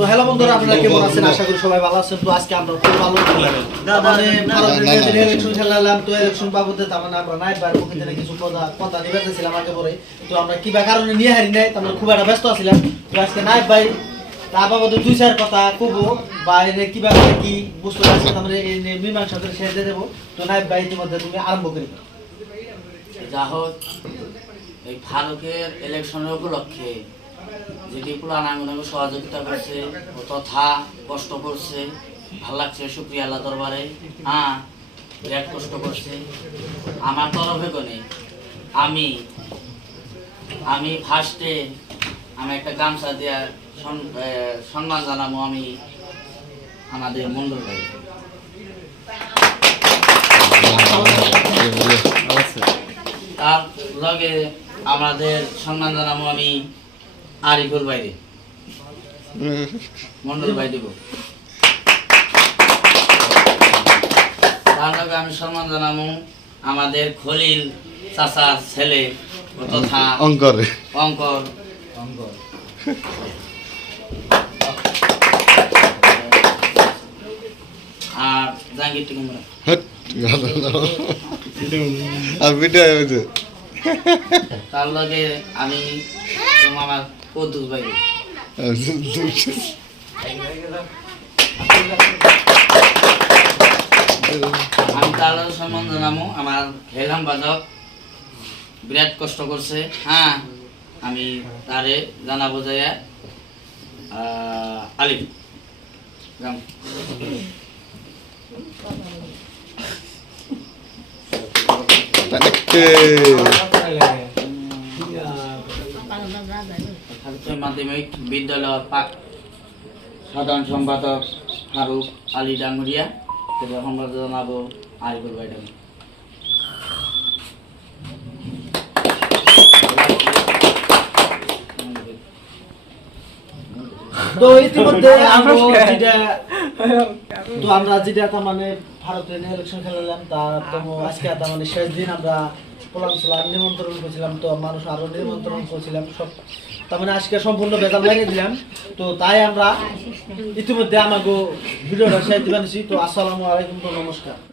তো হ্যালো বন্ধুরা, আপনারা কেমন আছেন? আশা করি সবাই ভালো আছেন। তো আজকে আমরা খুব ভালো ইলেকশন খেলালাম। তো ইলেকশন বাবদে তার আমরা নাইট বাইর পক্ষে কিছু কথা নিবেদনছিলাম আগে পরে। তো আমরা কিবা কারণে নিয়ে হারি নাই, আমরা খুব একটা ব্যস্ত আছিলাম। তো আজকে নাইট ভাই তার বাবদে দুই চার কথা কবো বাইরে কিবা কি বুঝতে পারছি, আমরা এই মীমাংসাতে শেষ দিয়ে দেবো। তো নাইট ভাই ইতিমধ্যে তুমি আরম্ভ করি। যা হোক, এই ফারুকের ইলেকশনের উপলক্ষে যেটি পুরান আঙ্গনকে সহযোগিতা করছে তথা কষ্ট করছে, ভাল লাগছে, শুক্রিয়া আল্লাহ দরবারে। হ্যাঁ, বিরাট কষ্ট করছে। আমার তরফে কোনে আমি ফার্স্টে আমি একটা গামছা দিয়া সম্মান জানাবো আমি আমাদের মন্ডল ভাই। তার লগে আমাদের সম্মান জানাবো আমি আরিফুল ভাইরে, মন্ডল ভাই দিব। তার লগে আমি সম্মান জানাবো আমাদের খলিল চাচার ছেলে তথা অঙ্কর। আর জাহাঙ্গীর টিকুমরা তার লগে আমি আমার কদ্দুস ভাই। আমি তার লগে সম্মান জানাবো আমার হেলাম বাদক, বিরাট কষ্ট করছে। হ্যাঁ, আমি তারে জানাবো যে আলিফ গাম। মাধ্যমিক বিদ্যালয় সাধারণ সম্পাদক ফারুক আলী ডাঙ্গুরিয়া, সম্পাদক জানাবো আরিফুল ভাই। তো ইতিমধ্যে আমরা যেটা তার মানে ভারতের ইলেকশন খেলালাম, তার আজকে তার মানে শেষ দিন আমরা পোলামসলার নিমন্ত্রণ করেছিলাম। তো মানুষ আরো নিমন্ত্রণ করেছিলাম সব, তার মানে আজকে সম্পূর্ণ বেজাল লাগিয়ে দিলাম। তো তাই আমরা ইতিমধ্যে আমাকে ভিডিওটা শেষ দিবেন। তো আসসালামু আলাইকুম, তো নমস্কার।